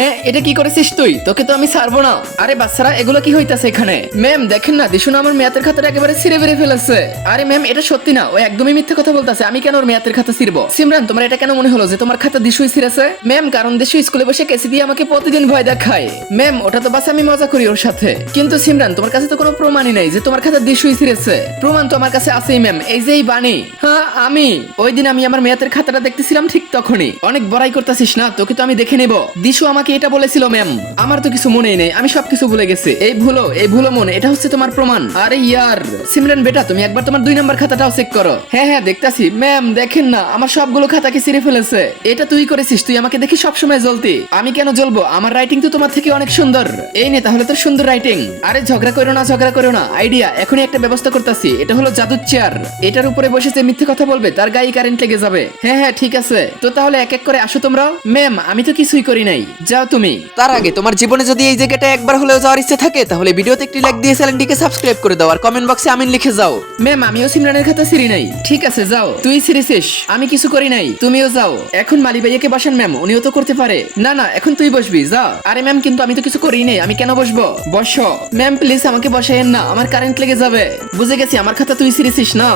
হ্যাঁ, এটা কি করেছিস তুই? তোকে তো আমি ছাড়বো না। আরে বাচ্চারা, এগুলো কি হইতাছে এখানে? ম্যাম দেখেন না, দিশু না আমার ম্যাথের খাতাটা একেবারে ছিঁড়ে বেড়ে ফেলেছে। আরে ম্যাম, এটা সত্যি না, ও একদমই মিথ্যে কথা বলতেছে। আমি কেন ওর ম্যাথের খাতা ছিঁড়বো? সিমরান, তোমার এটা কেন মনে হলো যে তোমার খাতা দিশুই ছিঁড়েছে? ম্যাম, কারণ দিশু স্কুলে বসে কেসি দিয়ে আমাকে প্রতিদিন ভয় দেখায়। ম্যাম, ওটা তো বাস আমি মজা করি ওর সাথে। কিন্তু সিমরান, তোমার কাছে তো কোনো প্রমাণই নাই যে তোমার খাতা দিশুই ছিঁড়েছে। প্রমাণ তো আমার কাছে আছেই ম্যাম, এই যে এই বাণী। হ্যাঁ, আমি ওই দিন আমি আমার ম্যাথের খাতাটা দেখতেছিলাম ঠিক তখনই। অনেক বড়াই করতেছিস না, তোকে তো আমি দেখে নেব। দিশু আমাকে এটা বলেছিল ম্যাম, আমার তো কিছু মনেই নেই, আমি সবকিছু ভুলে গেছি। এই ভুলো মনে, এটা হচ্ছে তোমার প্রমাণ। আরে ইয়ার সিমরান বেটা, তুমি একবার তোমার 2 নম্বর খাতাটাও চেক করো। হ্যাঁ হ্যাঁ, দেখতাছি ম্যাম, দেখেন না আমার সবগুলো খাতাকে ছিঁড়ে ফেলেছে। এটা তুই করেছিস, তুই আমাকে দেখি সবসময় জ্বলতি। আমি কেন জ্বলবো? আমার রাইটিং তো তোমার থেকে অনেক সুন্দর। এই নে তাহলে তোর সুন্দর রাইটিং। আরে ঝগড়া করো না, আইডিয়া, এখনই একটা ব্যবস্থা করতেছি। এটা হলো জাদুর চেয়ার, এটার উপরে বসে যে মিথ্যে কথা বলবে তার গায়ে কারেন্ট লেগে যাবে। হ্যাঁ হ্যাঁ ঠিক আছে, তো তাহলে এক এক করে আসো তোমরা। ম্যাম, আমি তো কিছুই করি নাই, যাও তুমি। তার আগে তোমার জীবনে যদি এই জায়গাটা একবার হলেও যাওয়ার ইচ্ছে থাকে তাহলে ভিডিওতে একটি লাইক দিয়ে চ্যানেলটিকে সাবস্ক্রাইব করে দাও আর কমেন্ট বক্সে আমিন লিখে যাও। ম্যাম, আমিও সিমরানের খাতা ছিঁড়ি নাই। ঠিক আছে যাও, তুই ছিঁড়েছিস, আমি কিছু করি নাই, তুমিও যাও। এখন মালি ভাইয়াকে বসান ম্যাম, উনিও তো করতে পারে। না না, এখন তুই বসবি, যা। আরে ম্যাম, কিন্তু আমি তো কিছু করি নাই, আমি কেন বসবো? বসো ম্যাম, প্লিজ আমাকে বসাইয়েন না, আমার কারেন্ট লেগে যাবে। বুঝে গেছি, আমার খাতা তুই ছিঁড়েছিস না।